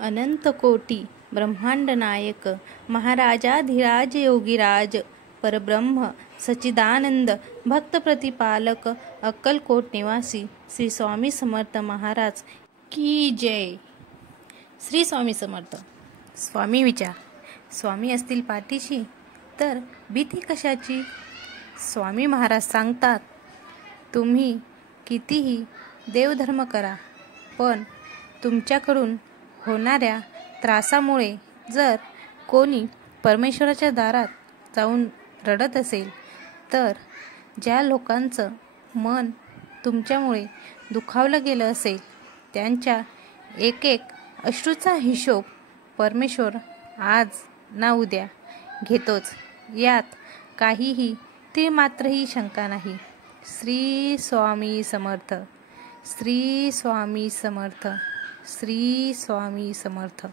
अनंत कोटी ब्रह्मांड नायक महाराजाधिराज योगीराज परब्रह्म सच्चिदानंद भक्त प्रतिपालक अक्कलकोट निवासी श्री स्वामी समर्थ महाराज की जय. श्री स्वामी समर्थ. स्वामी विचार. स्वामी असतील पाठीशी तर भीती कशाची. स्वामी महाराज सांगतात, तुम्ही कितीही देवधर्म करा, पण तुमच्याकडून होणाऱ्या त्रासामुळे जर कोणी परमेश्वराच्या दारात जाऊन रडत असेल, तर ज्या लोकांचं मन तुमच्यामुळे दुखावलं गेलं असेल, त्यांच्या एक एक अश्रूचा हिशोब परमेश्वर आज ना उद्या घेतोच. यात काहीही ती मात्रही शंका नाही. श्री स्वामी समर्थ. श्री स्वामी समर्थ. श्री स्वामी समर्थ.